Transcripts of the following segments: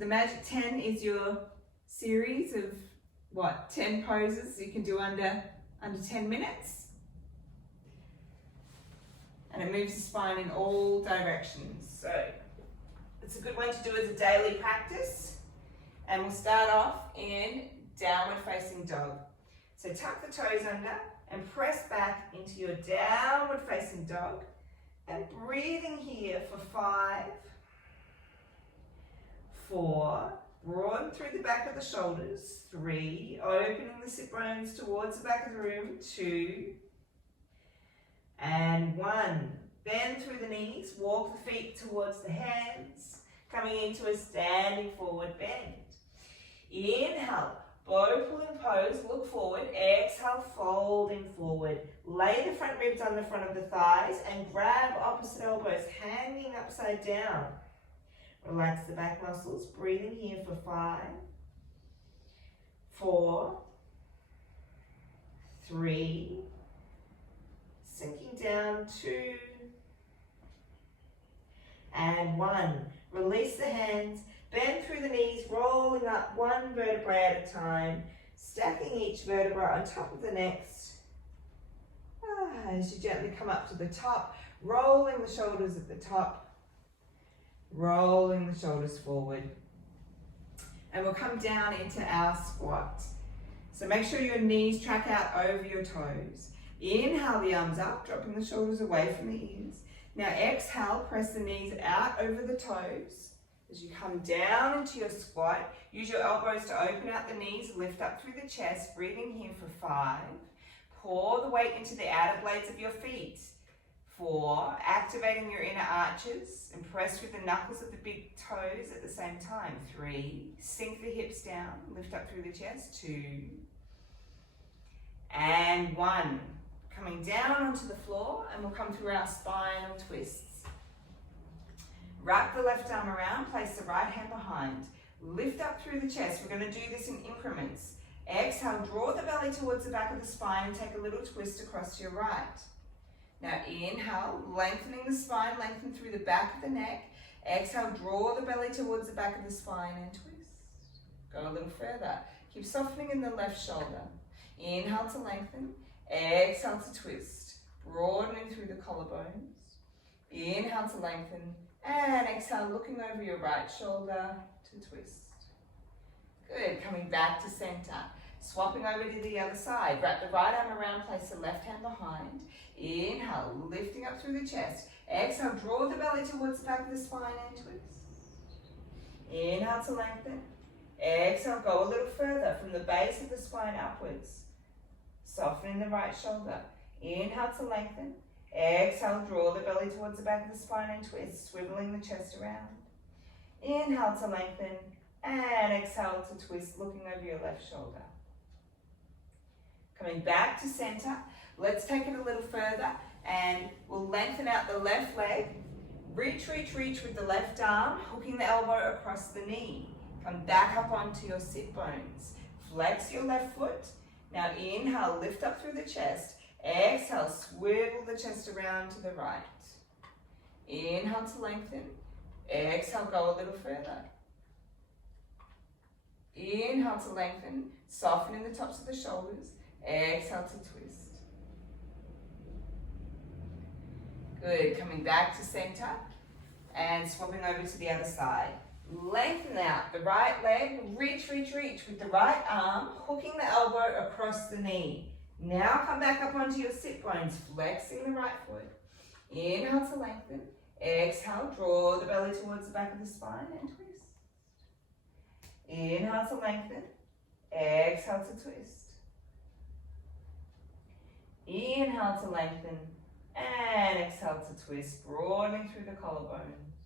the Magic 10 is your series of 10 poses you can do under 10 minutes. And it moves the spine in all directions. So it's a good one to do as a daily practice. And we'll start off in downward facing dog. So tuck the toes under and press back into your downward facing dog. And breathing here for 5, 4, broaden through the back of the shoulders, 3, opening the sit bones towards the back of the room, 2, and 1. Bend through the knees, walk the feet towards the hands, coming into a standing forward bend. Inhale, bow pulling pose, look forward. Exhale, folding forward. Lay the front ribs on the front of the thighs and grab opposite elbows, hanging upside down. Relax the back muscles, breathing here for 5, 4, 3, sinking down, 2, and 1. Release the hands, bend through the knees, rolling up one vertebrae at a time, stacking each vertebra on top of the next. As you gently come up to the top, rolling the shoulders at the top, rolling the shoulders forward. And we'll come down into our squat. So make sure your knees track out over your toes. Inhale the arms up, dropping the shoulders away from the ears. Now exhale, press the knees out over the toes. As you come down into your squat, use your elbows to open out the knees, lift up through the chest, breathing here for 5. Pour the weight into the outer blades of your feet. 4, activating your inner arches and press with the knuckles of the big toes at the same time. 3, sink the hips down, lift up through the chest. 2, and 1. Coming down onto the floor, and we'll come through our spinal twists. Wrap the left arm around, place the right hand behind. Lift up through the chest. We're going to do this in increments. Exhale, draw the belly towards the back of the spine and take a little twist across to your right. Now inhale, lengthening the spine, lengthen through the back of the neck. Exhale, draw the belly towards the back of the spine and twist. Go a little further. Keep softening in the left shoulder. Inhale to lengthen. Exhale to twist. Broadening through the collarbones. Inhale to lengthen. And exhale, looking over your right shoulder to twist. Good. Coming back to center. Swapping over to the other side. Wrap the right arm around, place the left hand behind. Inhale, lifting up through the chest. Exhale, draw the belly towards the back of the spine and twist. Inhale to lengthen. Exhale, go a little further from the base of the spine upwards. Softening the right shoulder. Inhale to lengthen. Exhale, draw the belly towards the back of the spine and twist, swiveling the chest around. Inhale to lengthen. And exhale to twist, looking over your left shoulder. Coming back to center, let's take it a little further and we'll lengthen out the left leg. Reach, reach, reach with the left arm, hooking the elbow across the knee. Come back up onto your sit bones. Flex your left foot. Now inhale, lift up through the chest. Exhale, swivel the chest around to the right. Inhale to lengthen. Exhale, go a little further. Inhale to lengthen, softening the tops of the shoulders. Exhale to twist. Good, coming back to center and swapping over to the other side. Lengthen out the right leg, reach, reach, reach with the right arm, hooking the elbow across the knee. Now come back up onto your sit bones, flexing the right foot. Inhale to lengthen. Exhale, draw the belly towards the back of the spine and twist. Inhale to lengthen. Exhale to twist. Inhale to lengthen. And exhale to twist, broadening through the collarbones.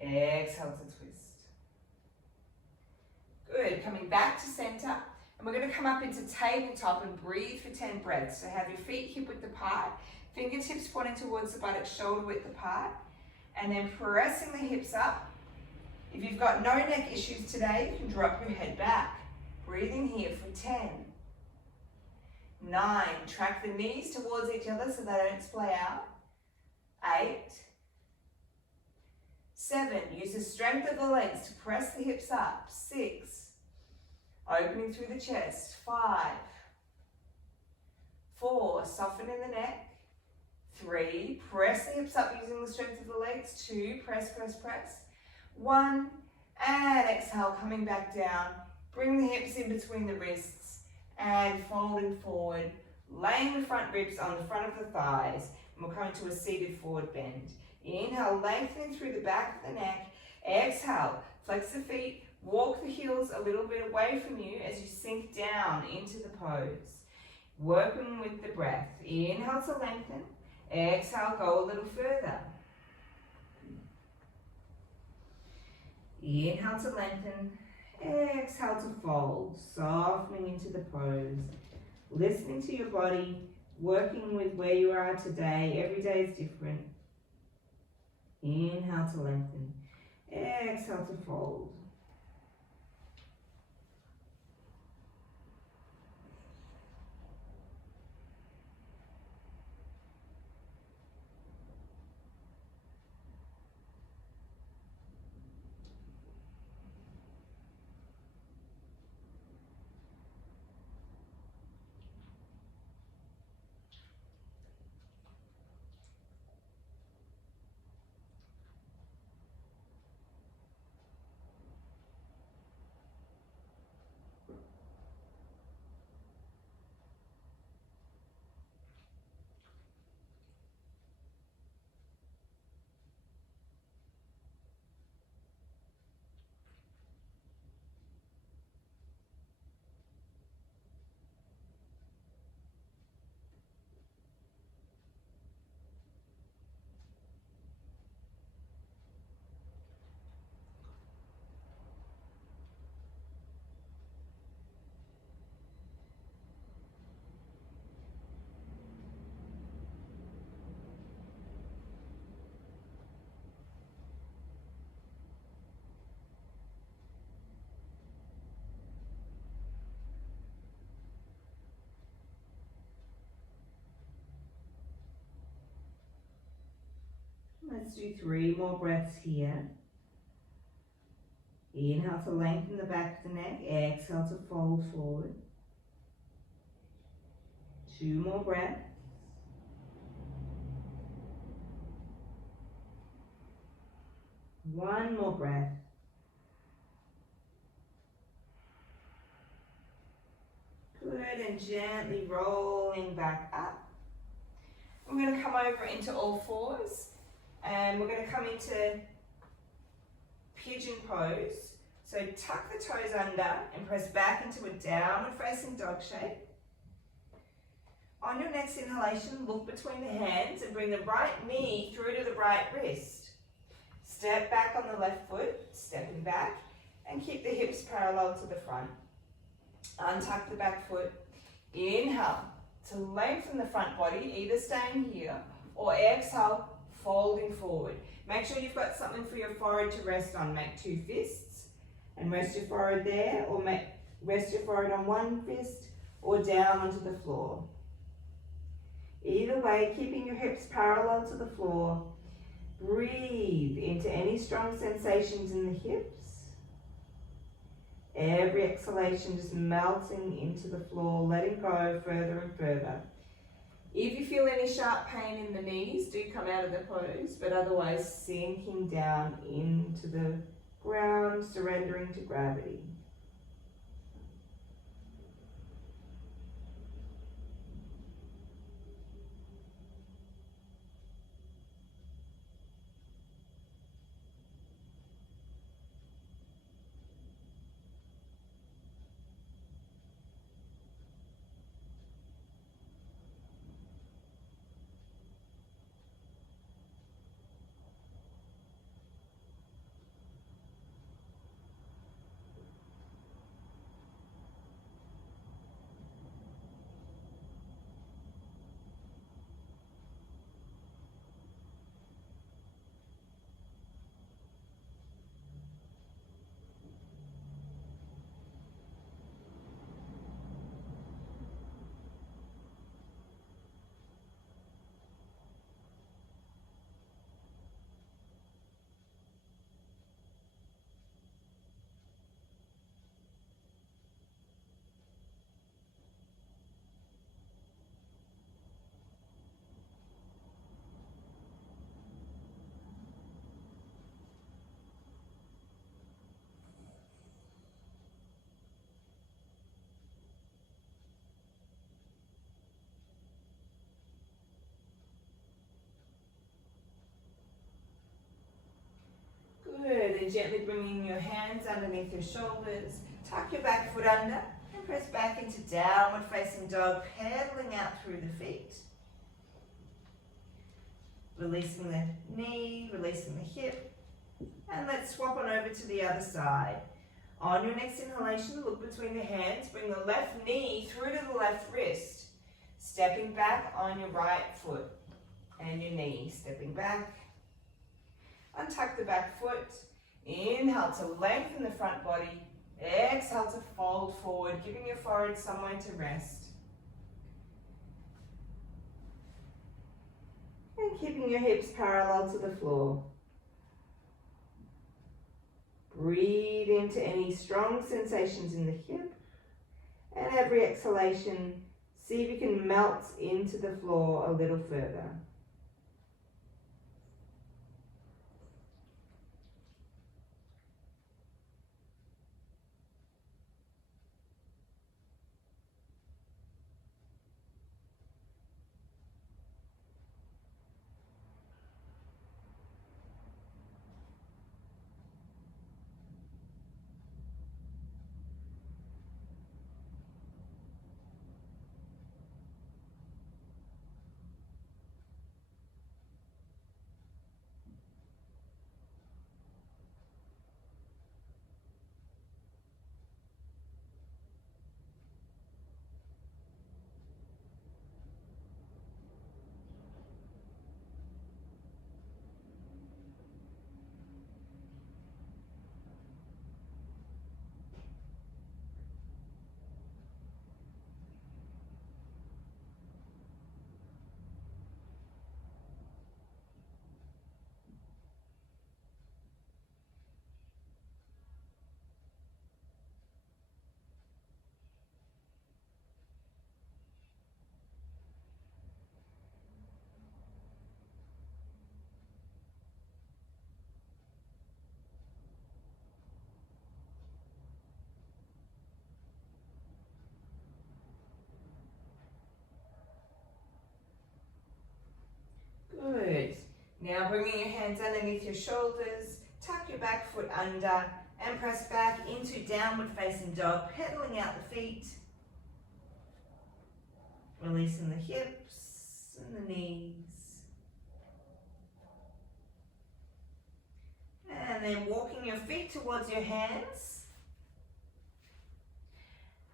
Exhale to twist. Good, coming back to center. And we're going to come up into tabletop and breathe for 10 breaths. So have your feet hip width apart, fingertips pointing towards the buttocks, shoulder width apart. And then pressing the hips up. If you've got no neck issues today, you can drop your head back. Breathing here for 10. 9, track the knees towards each other so they don't splay out. 8. 7, use the strength of the legs to press the hips up. 6, opening through the chest. 5, 4, soften in the neck. 3, press the hips up using the strength of the legs. 2, press, press, press. 1, and exhale, coming back down. Bring the hips in between the wrists and folding forward, laying the front ribs on the front of the thighs. And we're coming to a seated forward bend. Inhale, lengthening through the back of the neck. Exhale, flex the feet, walk the heels a little bit away from you as you sink down into the pose. Working with the breath. Inhale to lengthen. Exhale, go a little further. Inhale to lengthen. Exhale to fold, softening into the pose. Listening to your body, working with where you are today. Every day is different. Inhale to lengthen. Exhale to fold. Let's do 3 more breaths here. Inhale to lengthen the back of the neck. Exhale to fold forward. 2 more breaths. One more breath. Good, and gently rolling back up. We're going to come over into all fours. And we're going to come into pigeon pose. So tuck the toes under and press back into a downward facing dog shape. On your next inhalation, look between the hands and bring the right knee through to the right wrist. Step back on the left foot, stepping back, and keep the hips parallel to the front. Untuck the back foot. Inhale to lengthen the front body, either staying here or exhale, folding forward. Make sure you've got something for your forehead to rest on. Make 2 fists and rest your forehead there, or rest your forehead on 1 fist or down onto the floor. Either way, keeping your hips parallel to the floor. Breathe into any strong sensations in the hips. Every exhalation just melting into the floor, letting go further and further. If you feel any sharp pain in the knees, do come out of the pose, but otherwise sinking down into the ground, surrendering to gravity. then gently bringing your hands underneath your shoulders, tuck your back foot under and press back into downward facing dog, pedaling out through the feet. Releasing the knee, releasing the hip, and let's swap on over to the other side. On your next inhalation, look between the hands, bring the left knee through to the left wrist, stepping back on your right foot and your knee, stepping back. Untuck the back foot, inhale to lengthen the front body, exhale to fold forward, giving your forehead somewhere to rest. And keeping your hips parallel to the floor. Breathe into any strong sensations in the hip, and every exhalation, see if you can melt into the floor a little further. Good. Now bringing your hands underneath your shoulders, tuck your back foot under and press back into downward facing dog, pedaling out the feet. Releasing the hips and the knees. And then walking your feet towards your hands.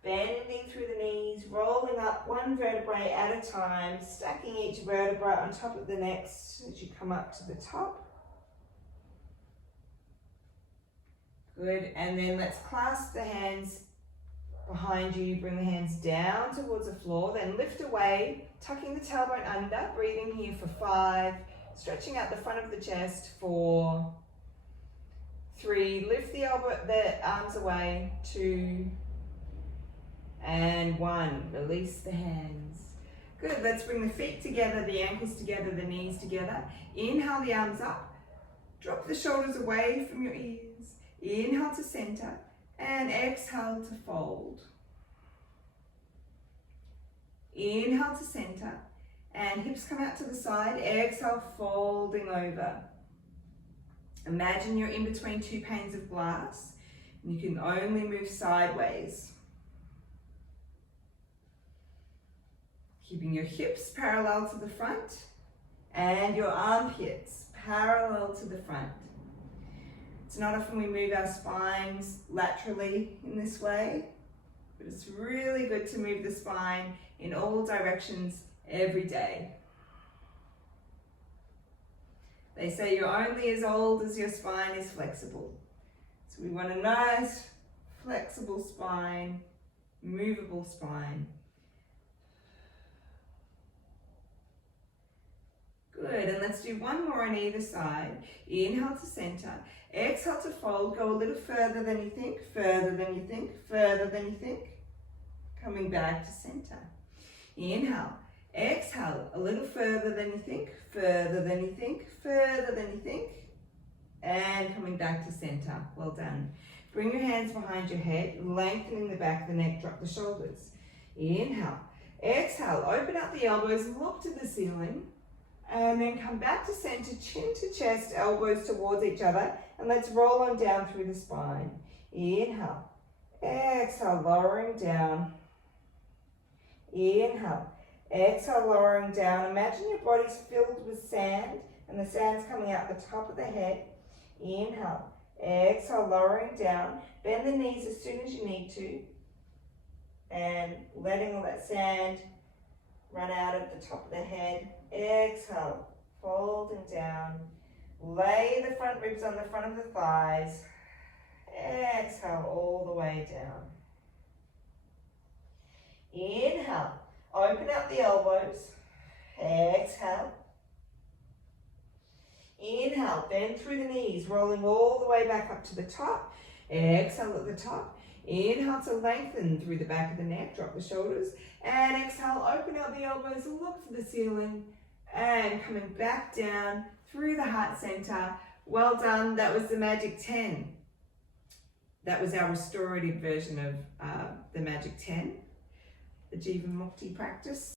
Bending through the knees, rolling up one vertebrae at a time, stacking each vertebrae on top of the next as you come up to the top. Good, and then let's clasp the hands behind you, bring the hands down towards the floor, then lift away, tucking the tailbone under, breathing here for 5, stretching out the front of the chest, 4, 3, lift the arms away, 2, and 1, release the hands. Good, let's bring the feet together, the ankles together, the knees together. Inhale the arms up, drop the shoulders away from your ears. Inhale to center, and exhale to fold. Inhale to center, and hips come out to the side. Exhale, folding over. Imagine you're in between 2 panes of glass, and you can only move sideways. Keeping your hips parallel to the front and your armpits parallel to the front. It's not often we move our spines laterally in this way, but it's really good to move the spine in all directions every day. They say you're only as old as your spine is flexible. So we want a nice, flexible spine, movable spine. Good, and let's do one more on either side. Inhale to center, exhale to fold, go a little further than you think, further than you think, further than you think. Coming back to center. Inhale, exhale, a little further than you think, further than you think, further than you think. And coming back to center, well done. Bring your hands behind your head, lengthening the back of the neck, drop the shoulders. Inhale, exhale, open up the elbows, look to the ceiling. And then come back to center, chin to chest, elbows towards each other. And let's roll on down through the spine. Inhale. Exhale, lowering down. Inhale. Exhale, lowering down. Imagine your body's filled with sand and the sand's coming out the top of the head. Inhale. Exhale, lowering down. Bend the knees as soon as you need to. And letting all that sand run out of the top of the head. Exhale, folding down. Lay the front ribs on the front of the thighs. Exhale all the way down. Inhale, open up the elbows. Exhale. Inhale, bend through the knees, rolling all the way back up to the top. Exhale at the top. Inhale to lengthen through the back of the neck, drop the shoulders. And exhale, open up the elbows, look to the ceiling. And coming back down through the heart center. Well done, that was the Magic 10. That was our restorative version of the Magic 10, the Jivamukti practice.